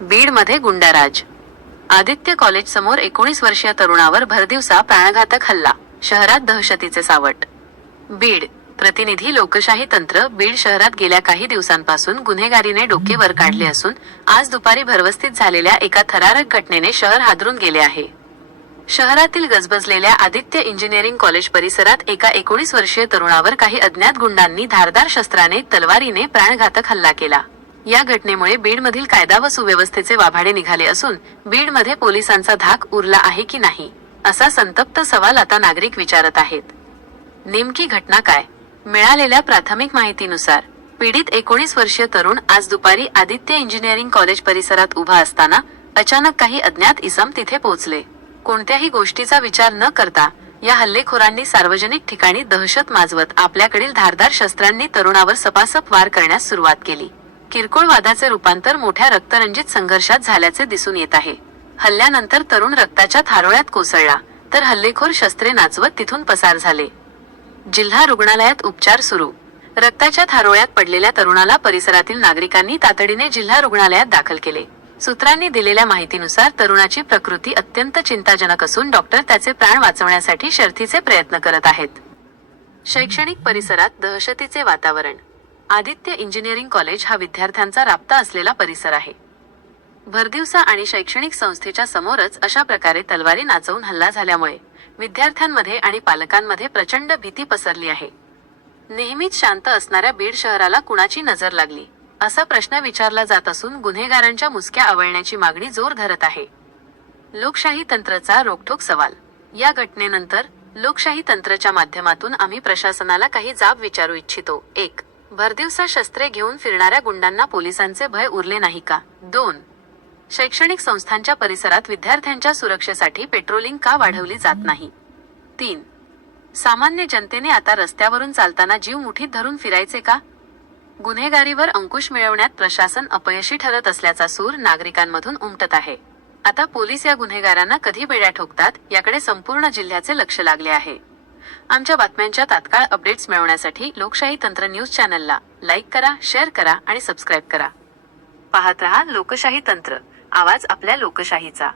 बीडमध्ये गुंडाराज. आदित्य कॉलेज समोर एकोणीस वर्षीय तरुणावर भरदिवसा प्राणघातक हल्ला शहरात दहशतीचे सावट. बीड प्रतिनिधी लोकशाही तंत्र बीड शहरात गेल्या काही दिवसांपासून गुन्हेगारीने डोके वर काढले असून आज दुपारी भरवस्तीत झालेल्या एका थरारक घटनेने शहर हादरून गेले आहे. शहरातील गजबजलेल्या आदित्य इंजिनिअरिंग कॉलेज परिसरात एका एकोणीस वर्षीय तरुणावर काही अज्ञात गुंडांनी धारदार शस्त्राने तलवारीने प्राणघातक हल्ला केला. या घटनेमुळे बीडमधील कायदा व सुव्यवस्थेचे वाभाडे निघाले असून बीडमध्ये पोलिसांचा धाक उरला आहे की नाही असा संतप्त सवाल आता नागरिक विचारत आहेत. नेमकी घटना काय? मिळालेल्या प्राथमिक माहितीनुसार पीडित एकोणीस वर्षीय तरुण आज दुपारी आदित्य इंजिनिअरिंग कॉलेज परिसरात उभा असताना अचानक काही अज्ञात इसम तिथे पोहोचले. कोणत्याही गोष्टीचा विचार न करता या हल्लेखोरांनी सार्वजनिक ठिकाणी दहशत माजवत आपल्याकडील धारदार शस्त्रांनी तरुणावर सपासप वार करण्यास सुरुवात केली. किरकोळ वादाचे रूपांतर मोठ्या रक्तरंजित संघर्षात झाल्याचे दिसून येत आहे. हल्ल्यानंतर तरुण रक्ताच्या थारोळ्यात कोसळला तर हल्लेखोर शस्त्रे नाचवत तिथून पसार झाले. जिल्हा रुग्णालयात उपचार सुरू. रक्ताच्या थारोळ्यात पडलेल्या तरुणाला परिसरातील नागरिकांनी तातडीने जिल्हा रुग्णालयात दाखल केले. सूत्रांनी दिलेल्या माहितीनुसार तरुणाची प्रकृती अत्यंत चिंताजनक असून डॉक्टर त्याचे प्राण वाचवण्यासाठी शर्थीचे प्रयत्न करत आहेत. शैक्षणिक परिसरात दहशतीचे वातावरण आदित्य इंजिनिअरिंग कॉलेज हा विद्यार्थ्यांचा राबता असलेला परिसर आहे. भरदिवसा आणि शैक्षणिक संस्थेच्या समोरच अशा प्रकारे तलवारी नाचवून हल्ला झाल्यामुळे विद्यार्थ्यांमध्ये आणि पालकांमध्ये प्रचंड भीती पसरली आहे. नेहमीच शांत असणाऱ्या बीड शहराला कुणाची नजर लागली? असा प्रश्न विचारला जात असून गुन्हेगारांच्या मुसक्या आवळण्याची मागणी जोर धरत आहे. लोकशाही तंत्रचा रोखोक सवाल. या घटनेनंतर लोकशाही तंत्रच्या माध्यमातून आम्ही प्रशासनाला काही जाब विचारू इच्छितो. एक भरदिवसा शस्त्रे घेऊन फिरणाऱ्या गुंडांना पोलिसांचे भय उरले नाही का? दोन. शैक्षणिक संस्थांच्या परिसरात विद्यार्थ्यांच्या सुरक्षेसाठी पेट्रोलिंग का वाढवली जात नाही? तीन. सामान्य जनतेने आता रस्त्यावरून चालताना जीव मुठीत धरून फिरायचे का? गुन्हेगारीवर अंकुश मिळवण्यात प्रशासन अपयशी ठरत असल्याचा सूर नागरिकांमधून उमटत आहे. आता पोलीस या गुन्हेगारांना कधी बेड्या ठोकतात याकडे संपूर्ण जिल्ह्याचे लक्ष लागले आहे. आमच्या बातम्यांच्या तात्काळ अपडेट्स मिळवण्यासाठी लोकशाही तंत्र न्यूज चॅनलला लाईक करा शेअर करा आणि सबस्क्राईब करा. पाहत रहा लोकशाही तंत्र. आवाज आपल्या लोकशाहीचा.